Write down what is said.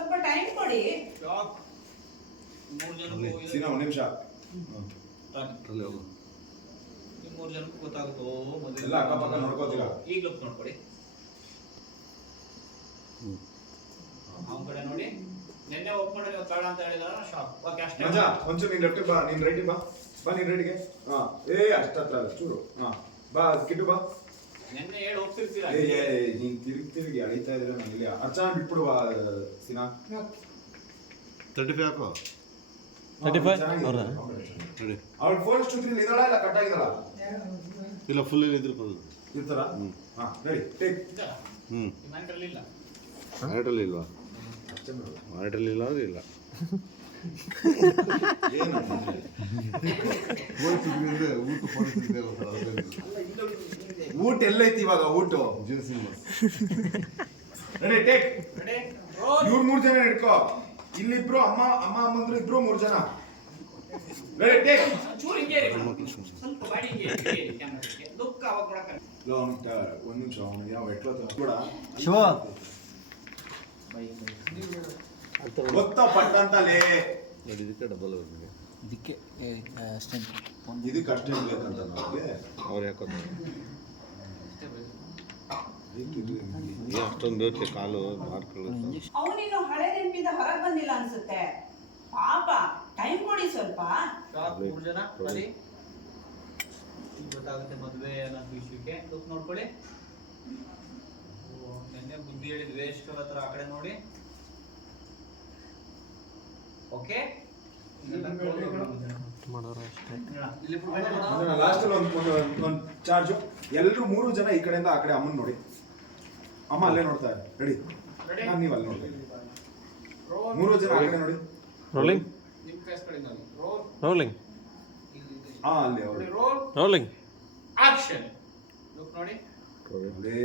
ಸ್ವಲ್ಪ ಟೈಮ್ ಕೊಡಿ. ಮೂರು ಜನ ಒಂದು ನಿಮಿಷ. ಅಲ್ಲಿ ಹೋಗು. ಈ ಮೂರು ಜನಕ್ಕೂ ಗೊತ್ತಾಗುತ್ತೋ? ಮದುವೆ ಎಲ್ಲ ಅಕ್ಕಪಕ್ಕ ನೋಡ್ಕೋತೀರಾ? ಈಗ ಲುಕ್ ನೋಡ್ಕೊಡಿ. ಹ್ಮ್. ಅವನ ಕಡೆ ನೋಡಿ. ನಿನ್ನೆ ಒಪ್ಕೊಂಡ್ರೆ ನೀವು ಬೇಡ ಅಂತ ಹೇಳಿದಾರ ಶಾಪ್ ಓಕೆ ಅಷ್ಟೇ. ಮಜಾ ಒಂಚೂರು ನೀನ್ ಲೆಫ್ಟ್ ಬಾ. ನೀನ್ ರೈಟ್ ಬಾ. ಬಾ ನೀನ್ ರೈಟಿಗೆ ಹಾ. ಏ ಅಷ್ಟತ್ರ ಚೂರು. ಹಾ. ಬಾ ಕಿಟ್ಟು ಬಾ. ಒಪ್ತಿರ್ತೀರ ಏ ಏ ಏ, ನೀನ್ ತಿರುಗಿ ತಿರುಗಿ ಅಳಿತಾ ಇದ್ರೆ ನಾನು ಇಲ್ಲಿ. ಅರ್ಚನಾ ಬಿಟ್ಬಿಡುವ ಸಿನಾ. ತರ್ಟಿ ಫೈವ್ ಹಾಕೋ. ತರ್ಟಿ ಫೈವ್ ಚೆನ್ನಾಗಿದೆ. ನೋಡಿ ಅವ್ಳ ಫೋನ್ ಇದ್ದಾಳ ಇಲ್ಲ ಕಟ್ ಆಗಿದಾಳ ಇಲ್ಲ ಫುಲ್ ಇದ್ರೆ ಕೊಡೋದು. ಇರ್ತಾರ? ಹ್ಞೂ ಹಾ ರೆಡಿ ಟೇಕ್ ಹ್ಞೂ ಮನೆಯಲ್ಲಿ ಇಲ್ಲ. ಮಾರಾಟಲ್ಲಿ ಇಲ್ವಾ? ಮಾರಾಟಲ್ಲಿ ಇಲ್ಲ. ಅಂದ್ರೆ ಇಲ್ಲ ಏನು ಊಟ ಊಟ ಎಲ್ಲೈತಿ ಇವಾಗ ಊಟ. ರೆಡಿ ಟೇಕ್ ರೆಡಿ ಇವ್ರು ಮೂರ್ ಜನ ಹಿಡ್ಕೋ. ಇಲ್ಲಿಬ್ರು ಅಮ್ಮ ಅಮ್ಮ ಅಮ್ಮಂದ್ರು ಇಬ್ರು ಮೂರ್ ಜನ. ರೆಡಿ ಟೇಕ್ ಒಂದ್ ನಿಮಿಷ ಅವನು ಯಾವ ಎಟ್ಲೋ ಕೂಡ. ಶಿವ. ಗೊತ್ತಾ ಪಟ್ಟಂತಲೇ ಇದಕ್ಕೆ ಡಬಲ್ ಇದಕ್ಕೆ ಅಷ್ಟೇ. ಇದಕ್ಕೆ ಅಷ್ಟೇ ಬೇಕಂತ ನಮಗೆ. ಅವ್ರು ಯಾಕೋತಾರೆ ಈಗ ಅಷ್ಟೊಂದು ಕಾಲು ಮಾರ್ಕೊಳ್ಳುತ್ತೆ ಅವನಿನ್ನು ಹಳೆ ನೆನಪಿಂದ ಹೊರಗೆ ಬಂದಿಲ್ಲ ಅನ್ಸುತ್ತೆ. ಪಾಪ ಟೈಮ್ ಕೊಡಿ ಸ್ವಲ್ಪ. ಮೂರು ಜನ ಗೊತ್ತಾಗುತ್ತೆ ಮದುವೆ ಅನ್ನೋ ವಿಷಯಕ್ಕೆ. ಲುಕ್ ನೋಡ್ಕೊಳ್ಳಿ. ನೆನ್ನೆ ಬುದ್ಧಿ ಹೇಳಿದ್ ವೇಸ್ಟ್ ಹತ್ರ ಆ ಕಡೆ ನೋಡಿ. ಓಕೆ ಮಾಡೋರು ಅಷ್ಟೇ. ಲಾಸ್ಟ್ ಅಲ್ಲಿ ಒಂದು ಒಂದು ಒಂದು ಚಾರ್ಜು ಎಲ್ಲರೂ ಮೂರು ಜನ ಈ ಕಡೆಯಿಂದ ಆ ಕಡೆ ಅಮ್ಮನ್ ನೋಡಿ. ಅಮ್ಮ ಅಲ್ಲೇ ನೋಡ್ತಾ ರೆಡಿ? ನಾನು ನೀವು ಅಲ್ಲಿ ನೋಡಿ ಮೂರು ಜನ ಆ ಕಡೆ ನೋಡಿ ರೋಲಿಂಗ್ ರೋಲಿಂಗ್ ಹಾ ಅಲ್ಲಿ ಅವರು. ರೋಲಿಂಗ್ ಆಕ್ಷನ್ ನೋಡಿ. ಅಲ್ಲಿ